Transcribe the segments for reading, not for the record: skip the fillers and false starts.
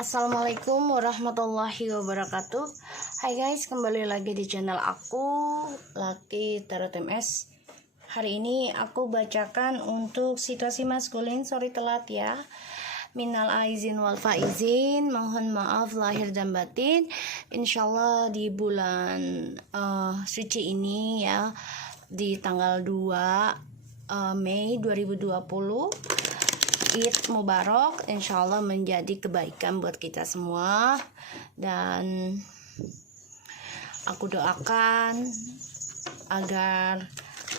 Assalamualaikum warahmatullahi wabarakatuh. Hai guys, kembali lagi di channel aku, Laki Tarot MS. Hari ini aku bacakan untuk situasi maskulin. Sorry telat ya. Minal aizin wal faizin, mohon maaf lahir dan batin. Insyaallah di bulan suci ini ya, di tanggal 2 Mei 2020, Id Mubarak, insya Allah menjadi kebaikan buat kita semua. Dan aku doakan agar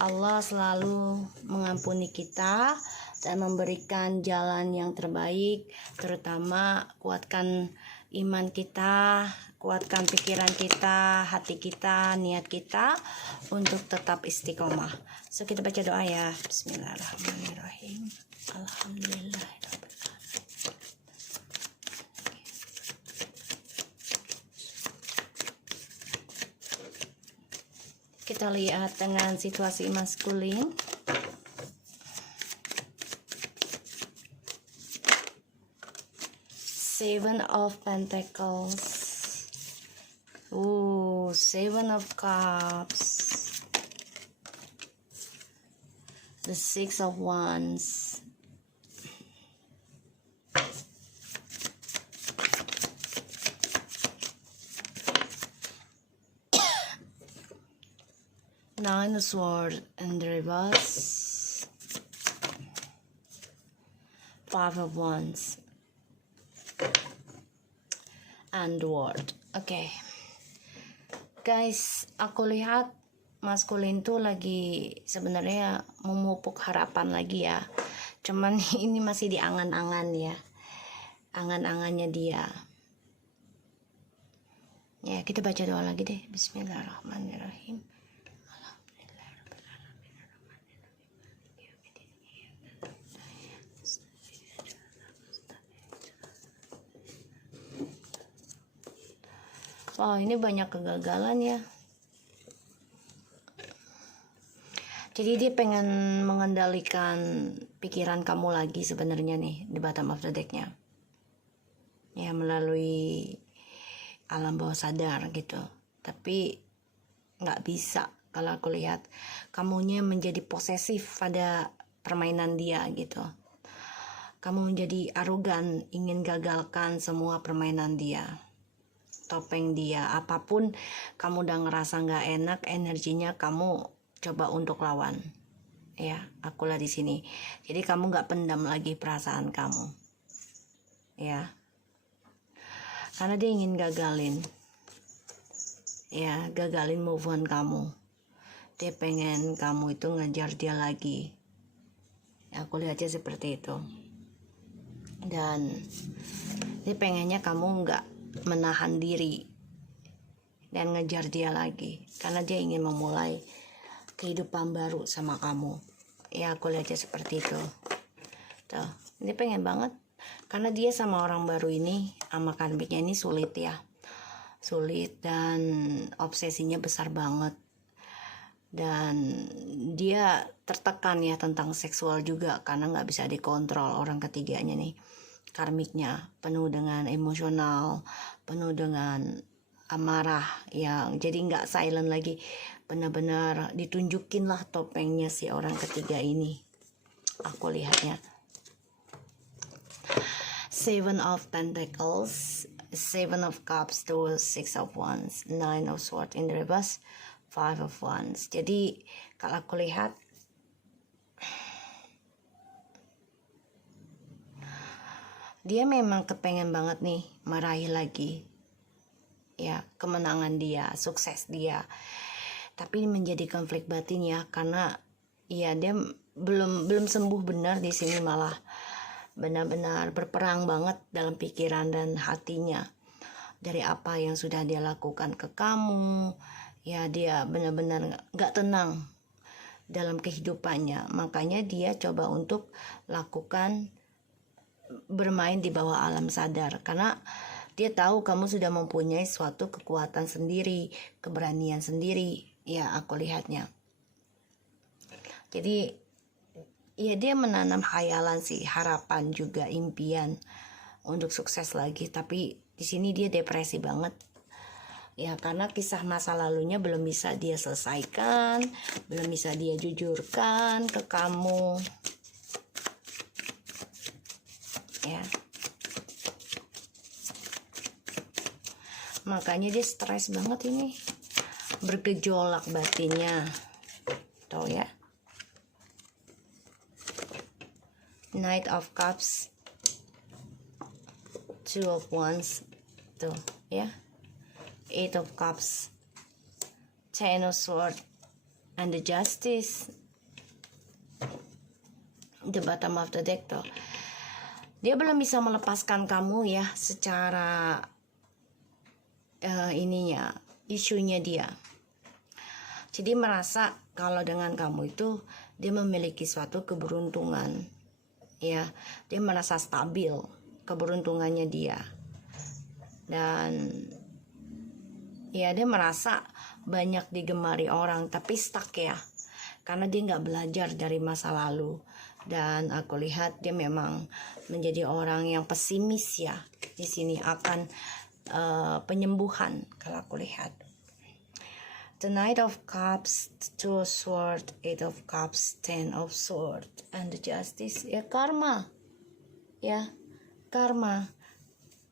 Allah selalu mengampuni kita dan memberikan jalan yang terbaik, terutama kuatkan iman kita, kuatkan pikiran kita, hati kita, niat kita untuk tetap istiqomah. So kita baca doa ya. Bismillahirrahmanirrahim. Alhamdulillah. Kita lihat dengan situasi maskulin. Seven of Pentacles. Seven of Cups. The Six of Wands. Nine of Swords and the reverse. Five of Wands and the World. Oke, guys, aku lihat maskulin tuh lagi sebenarnya memupuk harapan lagi ya. Cuman ini masih di angan-angan ya, angan-angannya dia. Ya, kita baca doa lagi deh. Bismillahirrahmanirrahim. Wah, ini banyak kegagalan ya. Jadi dia pengen mengendalikan pikiran kamu lagi sebenarnya nih di bottom of the deck-nya. Ya, melalui alam bawah sadar gitu. Tapi nggak bisa kalau aku lihat kamunya menjadi posesif pada permainan dia gitu. Kamu menjadi arogan, ingin gagalkan semua permainan dia, topeng dia, apapun kamu udah ngerasa nggak enak, energinya kamu coba untuk lawan. Ya, akulah di sini. Jadi kamu nggak pendam lagi perasaan kamu. Ya, karena dia ingin gagalin. Ya, gagalin move on kamu. Dia pengen kamu itu ngejar dia lagi. Ya, aku lihatnya seperti itu. Dan dia pengennya kamu nggak menahan diri dan ngejar dia lagi, karena dia ingin memulai kehidupan baru sama kamu. Ya, aku lihatnya seperti itu. Tuh, dia pengen banget, karena dia sama orang baru ini, sama karmiknya ini sulit ya, sulit dan obsesinya besar banget. Dan dia tertekan ya tentang seksual juga, karena nggak bisa dikontrol orang ketiganya nih. Karmiknya penuh dengan emosional, penuh dengan amarah, yang jadi nggak silent lagi, benar-benar ditunjukin lah topengnya si orang ketiga ini. Aku lihatnya Seven of Pentacles, Seven of Cups, to Six of Wands, Nine of Swords in the reverse, Five of Wands. Jadi kalau aku lihat dia memang kepengen banget nih meraih lagi ya kemenangan dia, sukses dia. Tapi menjadi konflik batin ya, karena ya dia belum sembuh benar di sini, malah benar-benar berperang banget dalam pikiran dan hatinya dari apa yang sudah dia lakukan ke kamu. Ya, dia benar-benar nggak tenang dalam kehidupannya. Makanya dia coba untuk lakukan bermain di bawah alam sadar, karena dia tahu kamu sudah mempunyai suatu kekuatan sendiri, keberanian sendiri. Ya, aku lihatnya. Jadi ya dia menanam khayalan sih, harapan juga, impian untuk sukses lagi. Tapi di sini dia depresi banget. Ya, karena kisah masa lalunya belum bisa dia selesaikan, belum bisa dia jujurkan ke kamu. Ya. Makanya dia stres banget ini. Bergejolak batinnya. Tuh ya. Knight of Cups, Two of Wands, tuh ya. Eight of Cups, Ten of Swords, and the Justice. The bottom of the deck tuh. Dia belum bisa melepaskan kamu ya secara isunya dia. Jadi merasa kalau dengan kamu itu dia memiliki suatu keberuntungan. Ya, dia merasa stabil keberuntungannya dia. Dan ya, dia merasa banyak digemari orang, tapi stuck ya, karena dia nggak belajar dari masa lalu. Dan aku lihat dia memang menjadi orang yang pesimis ya. Di sini akan penyembuhan kalau aku lihat. The Knight of Cups, Two of Swords, Eight of Cups, Ten of Swords, and the Justice. Ya, karma. Ya, karma.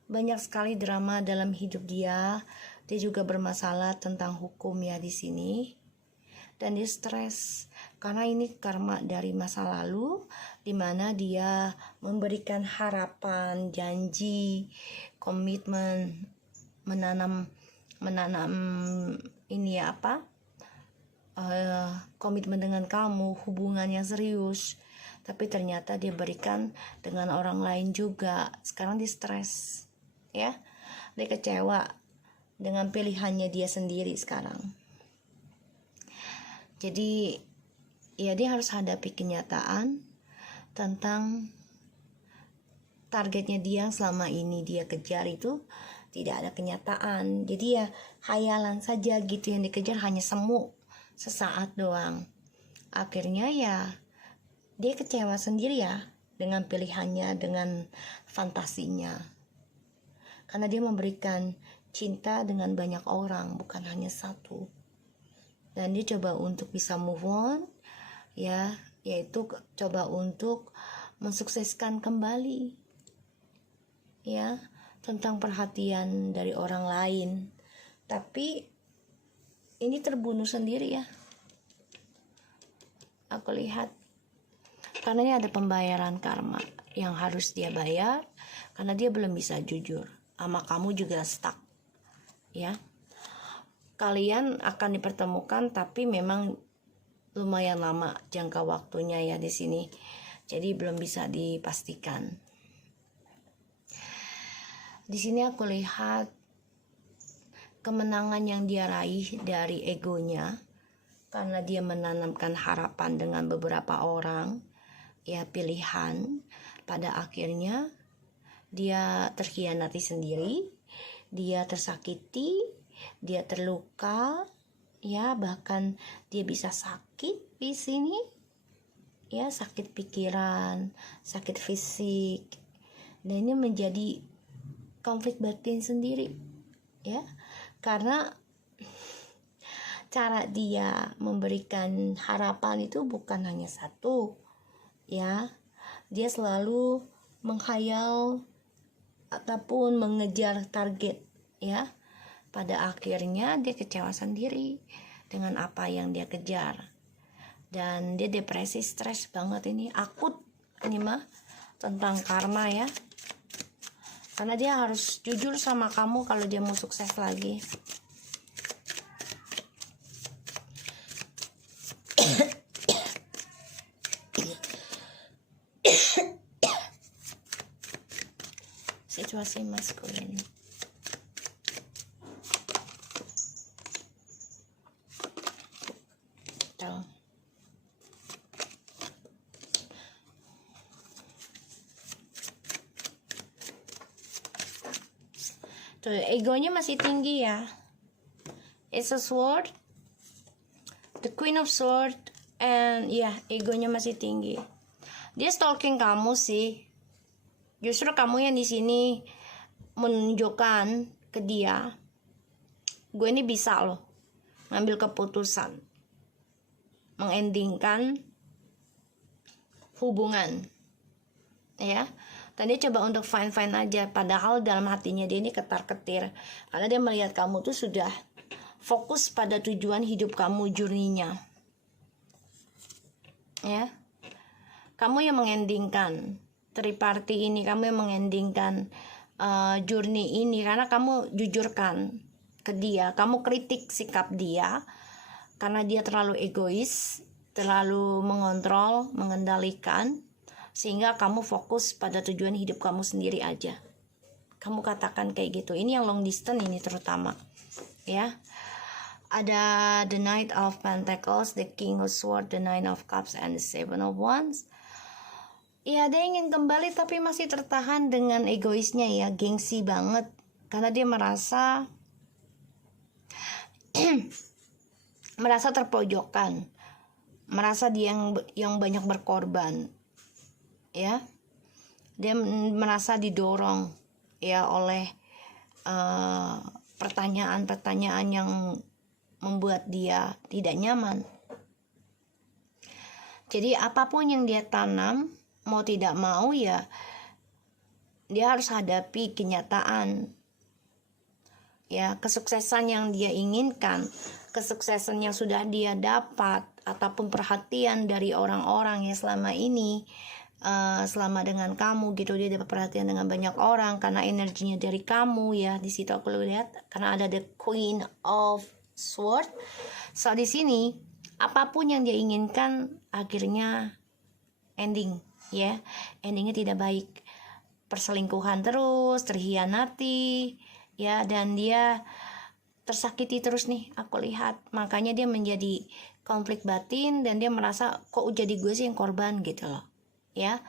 Banyak sekali drama dalam hidup dia. Dia juga bermasalah tentang hukum ya di sini. Dan dia stres karena ini karma dari masa lalu, di mana dia memberikan harapan, janji, komitmen, menanam ini ya komitmen dengan kamu, hubungan yang serius, tapi ternyata dia berikan dengan orang lain juga. Sekarang dia stres ya, dia kecewa dengan pilihannya dia sendiri sekarang. Jadi ya, dia harus hadapi kenyataan tentang targetnya dia selama ini dia kejar itu tidak ada kenyataan. Jadi ya hayalan saja gitu yang dikejar, hanya semu sesaat doang. Akhirnya ya dia kecewa sendiri ya dengan pilihannya, dengan fantasinya. Karena dia memberikan cinta dengan banyak orang, bukan hanya satu. Dan dia coba untuk bisa move on ya, yaitu coba untuk mensukseskan kembali ya, tentang perhatian dari orang lain. Tapi ini terbunuh sendiri ya, aku lihat. Karena ini ada pembayaran karma yang harus dia bayar, karena dia belum bisa jujur sama kamu, juga stuck ya. Kalian akan dipertemukan, tapi memang lumayan lama jangka waktunya ya di sini. Jadi belum bisa dipastikan. Di sini aku lihat kemenangan yang dia raih dari egonya, karena dia menanamkan harapan dengan beberapa orang ya, pilihan. Pada akhirnya dia terkhianati sendiri, dia tersakiti, dia terluka ya, bahkan dia bisa sakit di sini ya, sakit pikiran, sakit fisik. Dan ini menjadi konflik batin sendiri ya, karena cara dia memberikan harapan itu bukan hanya satu ya. Dia selalu menghayal ataupun mengejar target ya. Pada akhirnya dia kecewa sendiri dengan apa yang dia kejar. Dan dia depresi, stres banget ini, akut ini mah tentang karma ya. Karena dia harus jujur sama kamu kalau dia mau sukses lagi. Situasi maskulin. Tuh. Tuh, egonya masih tinggi ya. It's a sword, the Queen of Sword, and ya, egonya masih tinggi. Dia stalking kamu sih. Justru kamu yang di sini menunjukkan ke dia, gue ini bisa loh ngambil keputusan, mengendingkan hubungan, ya. Dan dia coba untuk fine aja, padahal dalam hatinya dia ini ketar-ketir, karena dia melihat kamu tuh sudah fokus pada tujuan hidup kamu, journey-nya, ya. Kamu yang mengendingkan triparty ini, kamu yang mengendingkan journey ini, karena kamu jujurkan ke dia, kamu kritik sikap dia karena dia terlalu egois, terlalu mengontrol, mengendalikan, sehingga kamu fokus pada tujuan hidup kamu sendiri aja. Kamu katakan kayak gitu. Ini yang long distance ini terutama, ya. Ada the Knight of Pentacles, the King of Swords, the Nine of Cups, and the Seven of Wands. Ya, dia ingin kembali tapi masih tertahan dengan egoisnya, ya, gengsi banget, karena dia merasa merasa terpojokkan, merasa dia yang banyak berkorban, ya. Dia merasa didorong, ya, oleh pertanyaan-pertanyaan yang membuat dia tidak nyaman. Jadi apapun yang dia tanam, mau tidak mau, ya, dia harus hadapi kenyataan, ya. Kesuksesan yang dia inginkan, kesuksesan yang sudah dia dapat, ataupun perhatian dari orang-orang yang selama ini selama dengan kamu gitu, dia dapat perhatian dengan banyak orang karena energinya dari kamu, ya. Di situ aku lihat karena ada the Queen of Swords. So di sini apapun yang dia inginkan akhirnya ending, ya. Endingnya tidak baik, perselingkuhan terus, terhianati, ya, dan dia tersakiti terus nih, aku lihat. Makanya dia menjadi konflik batin dan dia merasa kok jadi gue sih yang korban gitu loh, ya.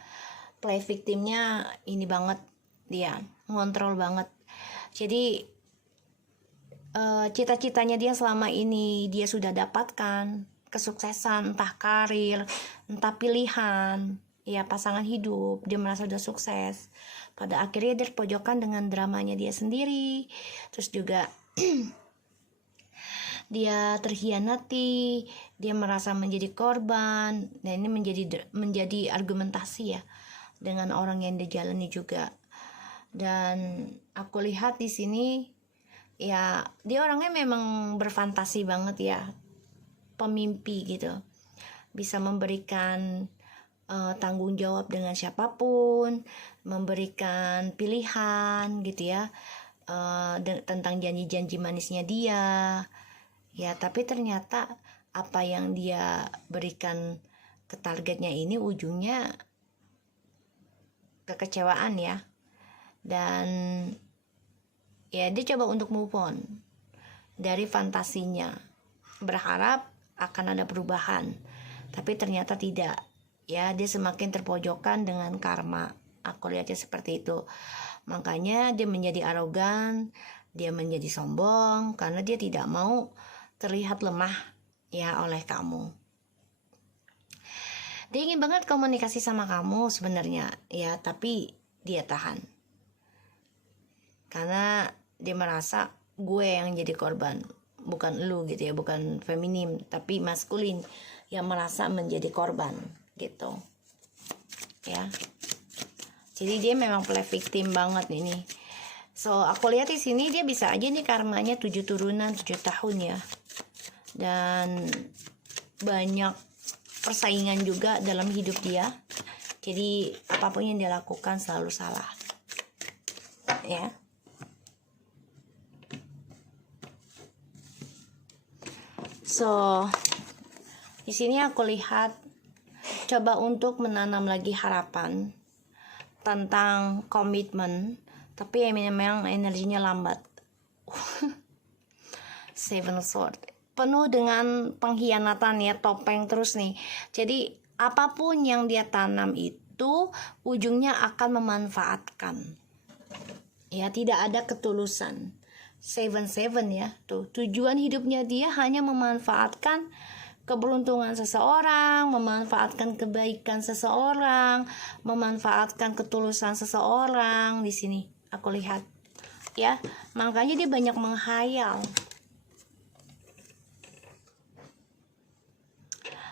Play victimnya ini banget, dia ngontrol banget. Jadi cita-citanya dia selama ini dia sudah dapatkan, kesuksesan, entah karir, entah pilihan, ya, pasangan hidup, dia merasa sudah sukses. Pada akhirnya dia terpojokkan dengan dramanya dia sendiri. Terus juga dia terhianati, dia merasa menjadi korban, dan ini menjadi argumentasi, ya, dengan orang yang dijalani juga. Dan aku lihat di sini, ya, dia orangnya memang berfantasi banget, ya, pemimpi gitu, bisa memberikan tanggung jawab dengan siapapun, memberikan pilihan gitu, ya, tentang janji-janji manisnya dia, ya. Tapi ternyata apa yang dia berikan ke targetnya ini ujungnya kekecewaan, ya. Dan ya, dia coba untuk move on dari fantasinya, berharap akan ada perubahan, tapi ternyata tidak, ya. Dia semakin terpojokkan dengan karma, aku lihatnya seperti itu. Makanya dia menjadi arogan, dia menjadi sombong karena dia tidak mau terlihat lemah, ya, oleh kamu. Dia ingin banget komunikasi sama kamu sebenarnya, ya, tapi dia tahan karena dia merasa gue yang jadi korban, bukan lu gitu, ya, bukan feminim tapi maskulin yang merasa menjadi korban gitu, ya. Jadi dia memang play victim banget ini. So aku lihat di sini dia bisa aja nih karmanya 7 turunan 7 tahun, ya. Dan banyak persaingan juga dalam hidup dia. Jadi apapun yang dia lakukan selalu salah, ya. So di sini aku lihat coba untuk menanam lagi harapan tentang komitmen, tapi memang energinya lambat. Seven Sword penuh dengan pengkhianatan, ya, topeng terus nih. Jadi apapun yang dia tanam itu ujungnya akan memanfaatkan, ya, tidak ada ketulusan. Seven, ya, tuh tujuan hidupnya dia hanya memanfaatkan keberuntungan seseorang, memanfaatkan kebaikan seseorang, memanfaatkan ketulusan seseorang. Di sini aku lihat ya, makanya dia banyak menghayal.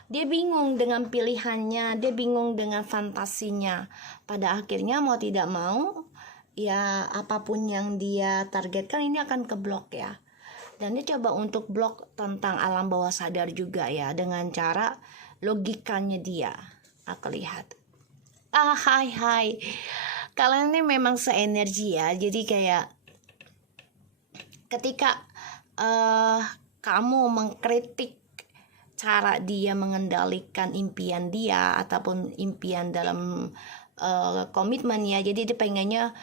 Dia bingung dengan pilihannya, dia bingung dengan fantasinya. Pada akhirnya mau tidak mau, ya apapun yang dia targetkan ini akan keblok ya. Dan dia coba untuk blok tentang alam bawah sadar juga ya, dengan cara logikanya dia. Aku lihat. Hai. Kalian ini memang seenergi ya. Jadi kayak ketika kamu mengkritik cara dia mengendalikan impian dia ataupun impian dalam komitmen ya, jadi dia pengennya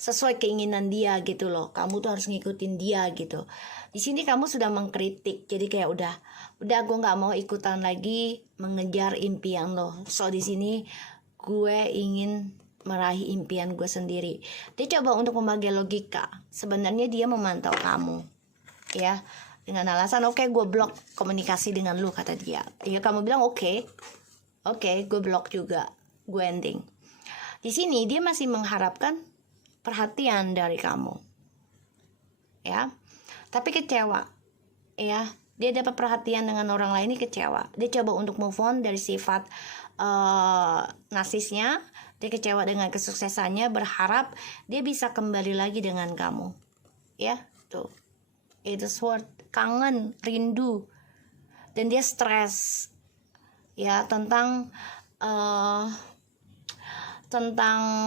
sesuai keinginan dia gitu loh, kamu tuh harus ngikutin dia gitu. Di sini kamu sudah mengkritik, jadi kayak udah gue nggak mau ikutan lagi mengejar impian lo. So di sini gue ingin meraih impian gue sendiri. Dia coba untuk memakai logika. Sebenarnya dia memantau kamu ya, dengan alasan oke, gue blok komunikasi dengan lu, kata dia. Ya kamu bilang oke, gue blok juga, gue ending. Di sini dia masih mengharapkan perhatian dari kamu ya, tapi kecewa ya. Dia dapat perhatian dengan orang lain, ini kecewa. Dia coba untuk move on dari sifat narsisnya. Dia kecewa dengan kesuksesannya, berharap dia bisa kembali lagi dengan kamu ya. Tuh, itu sword, kangen, rindu, dan dia stres ya tentang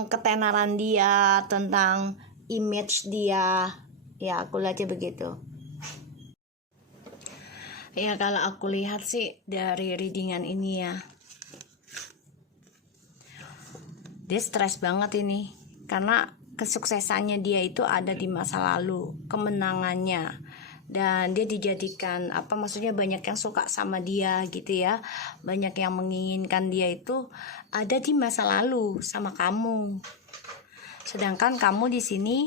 ketenaran dia, tentang image dia ya. Aku lihatnya begitu ya. Kalau aku lihat sih dari readingan ini ya, dia stres banget ini karena kesuksesannya dia itu ada di masa lalu, kemenangannya, dan dia dijadikan maksudnya banyak yang suka sama dia gitu ya, banyak yang menginginkan dia itu ada di masa lalu sama kamu. Sedangkan kamu di sini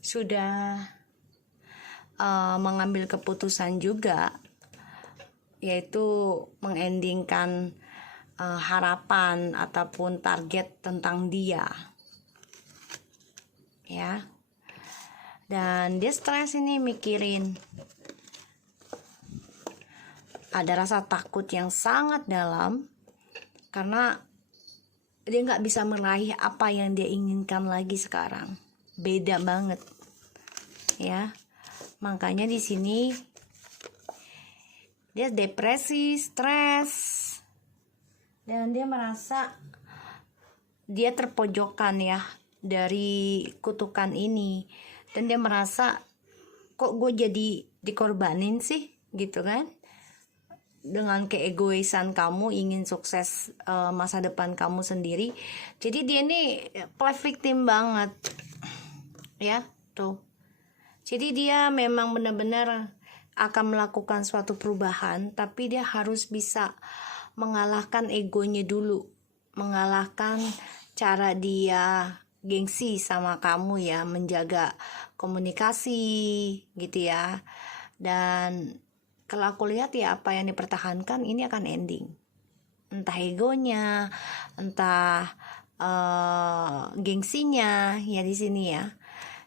sudah mengambil keputusan juga, yaitu mengendingkan harapan ataupun target tentang dia ya. Dan dia stres ini mikirin, ada rasa takut yang sangat dalam karena dia nggak bisa meraih apa yang dia inginkan lagi sekarang. Beda banget ya. Makanya di sini dia depresi, stres, dan dia merasa dia terpojokkan ya dari kutukan ini. Dan dia merasa kok gue jadi dikorbanin sih gitu kan, dengan keegoisan kamu ingin sukses masa depan kamu sendiri. Jadi dia ini play victim banget ya tuh. Jadi dia memang benar-benar akan melakukan suatu perubahan, tapi dia harus bisa mengalahkan egonya dulu, mengalahkan cara dia gengsi sama kamu ya, menjaga komunikasi gitu ya. Dan kalau aku lihat ya, apa yang dipertahankan ini akan ending, entah egonya, entah gengsinya ya di sini ya,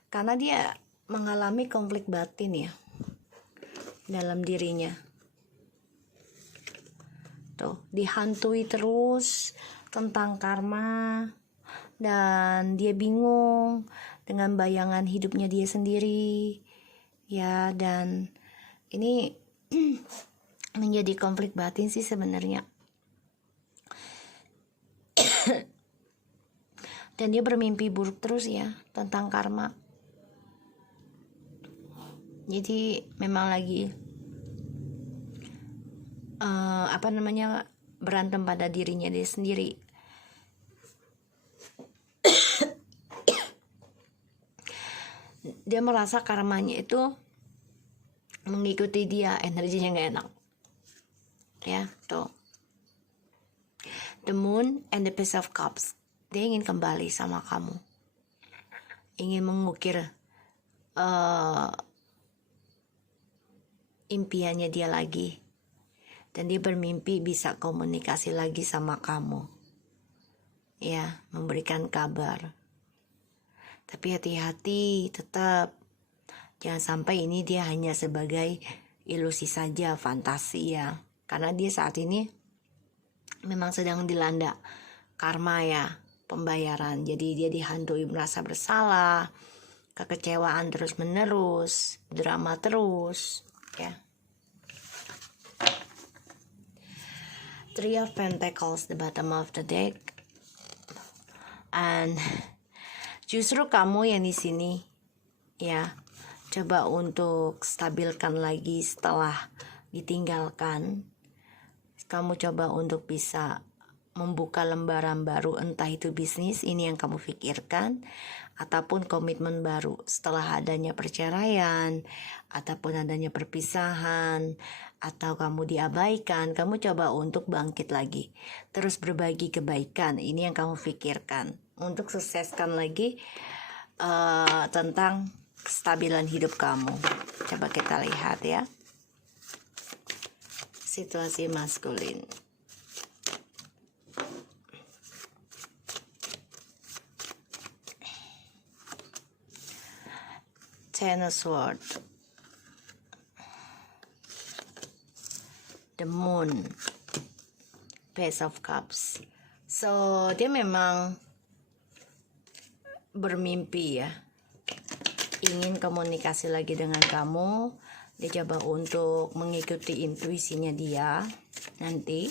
karena dia mengalami konflik batin ya dalam dirinya. Tuh, dihantui terus tentang karma, dan dia bingung dengan bayangan hidupnya dia sendiri ya. Dan ini menjadi konflik batin sih sebenarnya. Dan dia bermimpi buruk terus ya tentang karma. Jadi memang lagi berantem pada dirinya dia sendiri. Dia merasa karmanya itu mengikuti dia, energinya gak enak ya. Tuh, the moon and the page of cups. Dia ingin kembali sama kamu, ingin mengukir impiannya dia lagi. Dan dia bermimpi bisa komunikasi lagi sama kamu, ya, memberikan kabar. Tapi hati-hati, tetap jangan sampai ini dia hanya sebagai ilusi saja, fantasi ya. Karena dia saat ini memang sedang dilanda karma ya, pembayaran. Jadi dia dihantui merasa bersalah, kekecewaan terus menerus, drama terus ya. Three of Pentacles, the bottom of the deck. And justru kamu yang di sini ya, coba untuk stabilkan lagi setelah ditinggalkan. Kamu coba untuk bisa membuka lembaran baru, entah itu bisnis ini yang kamu pikirkan ataupun komitmen baru setelah adanya perceraian ataupun adanya perpisahan atau kamu diabaikan. Kamu coba untuk bangkit lagi, terus berbagi kebaikan, ini yang kamu pikirkan untuk sukseskan lagi tentang kestabilan hidup kamu. Coba kita lihat ya, situasi maskulin. Ten of Swords, the Moon, Page of Cups. So dia memang bermimpi ya, ingin komunikasi lagi dengan kamu. Dia coba untuk mengikuti intuisinya dia nanti,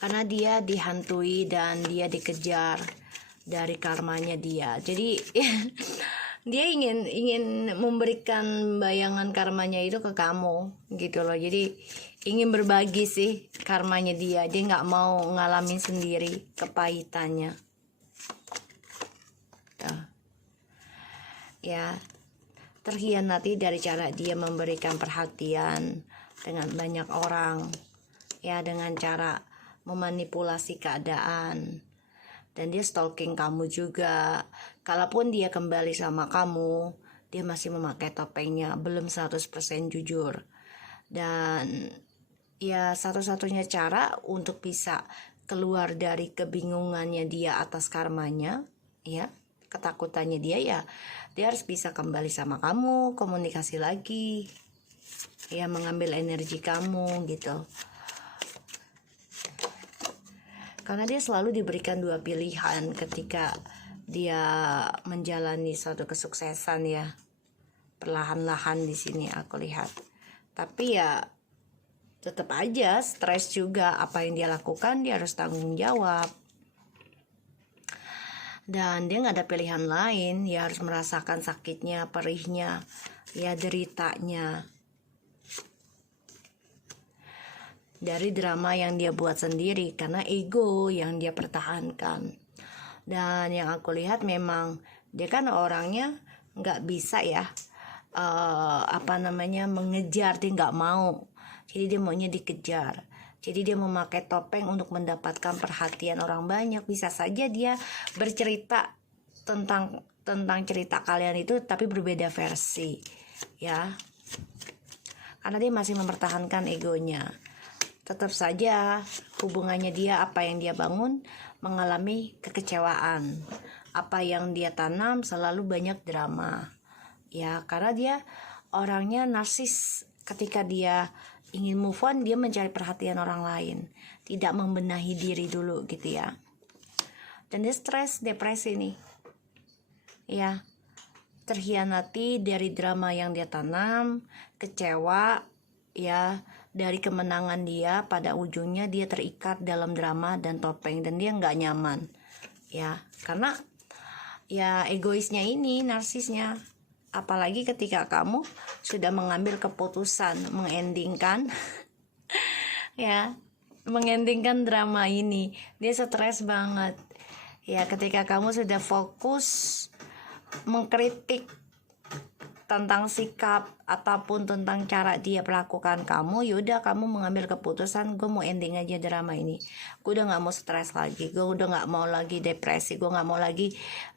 karena dia dihantui dan dia dikejar dari karmanya dia. Jadi dia ingin memberikan bayangan karmanya itu ke kamu gitu loh. Jadi ingin berbagi sih karmanya dia nggak mau ngalamin sendiri kepahitannya. Ya, terhianati dari cara dia memberikan perhatian dengan banyak orang ya, dengan cara memanipulasi keadaan. Dan dia stalking kamu juga. Kalaupun dia kembali sama kamu, dia masih memakai topengnya, belum 100% jujur. Dan ya satu-satunya cara untuk bisa keluar dari kebingungannya dia atas karmanya ya, ketakutannya dia ya, dia harus bisa kembali sama kamu, komunikasi lagi ya, mengambil energi kamu gitu. Karena dia selalu diberikan dua pilihan ketika dia menjalani suatu kesuksesan ya, perlahan-lahan di sini aku lihat. Tapi ya tetap aja stres juga, apa yang dia lakukan dia harus tanggung jawab. Dan dia nggak ada pilihan lain, ya harus merasakan sakitnya, perihnya, ya deritanya dari drama yang dia buat sendiri karena ego yang dia pertahankan. Dan yang aku lihat memang dia kan orangnya nggak bisa ya mengejar, dia nggak mau, jadi dia maunya dikejar. Jadi dia memakai topeng untuk mendapatkan perhatian orang banyak. Bisa saja dia bercerita tentang cerita kalian itu tapi berbeda versi ya, karena dia masih mempertahankan egonya. Tetap saja hubungannya dia, apa yang dia bangun mengalami kekecewaan, apa yang dia tanam selalu banyak drama ya, karena dia orangnya narsis. Ketika dia ingin move on, dia mencari perhatian orang lain, tidak membenahi diri dulu gitu ya. Dan dia stres, depresi nih ya, terhianati dari drama yang dia tanam, kecewa ya, dari kemenangan dia, pada ujungnya dia terikat dalam drama dan topeng, dan dia nggak nyaman ya, karena ya egoisnya ini, narsisnya. Apalagi ketika kamu sudah mengambil keputusan mengendingkan ya, mengendingkan drama ini, dia stres banget ya. Ketika kamu sudah fokus mengkritik tentang sikap ataupun tentang cara dia perlakukan kamu, yaudah kamu mengambil keputusan, gue mau ending aja drama ini, gue udah nggak mau stres lagi, gue udah nggak mau lagi depresi, gue nggak mau lagi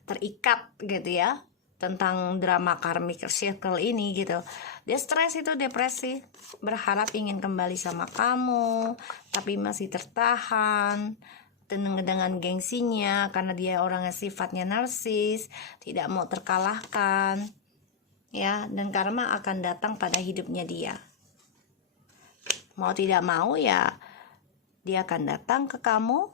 terikat gitu ya. tentang drama karmic circle ini gitu. Dia stres, itu depresi, berharap ingin kembali sama kamu tapi masih tertahan dengan gengsinya, karena dia orang yang sifatnya narsis, tidak mau terkalahkan ya, dan karma akan datang pada hidupnya dia. Mau tidak mau ya dia akan datang ke kamu,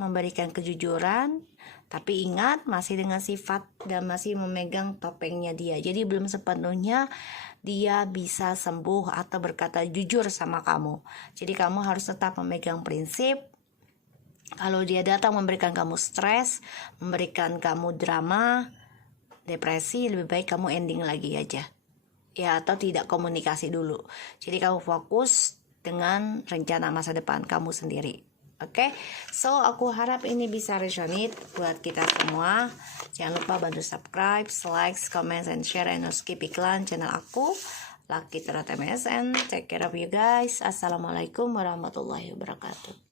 memberikan kejujuran, tapi ingat masih dengan sifat dan masih memegang topengnya dia. Jadi belum sepenuhnya dia bisa sembuh atau berkata jujur sama kamu. Jadi kamu harus tetap memegang prinsip. Kalau dia datang memberikan kamu stres, memberikan kamu drama, depresi, lebih baik kamu ending lagi aja. Ya, atau tidak komunikasi dulu. Jadi kamu fokus dengan rencana masa depan kamu sendiri. Oke, so aku harap ini bisa resonate buat kita semua. Jangan lupa bantu subscribe, like, comment, and share, and no skip iklan channel aku, Lucky Tarot MS, and take care of you guys. Assalamualaikum warahmatullahi wabarakatuh.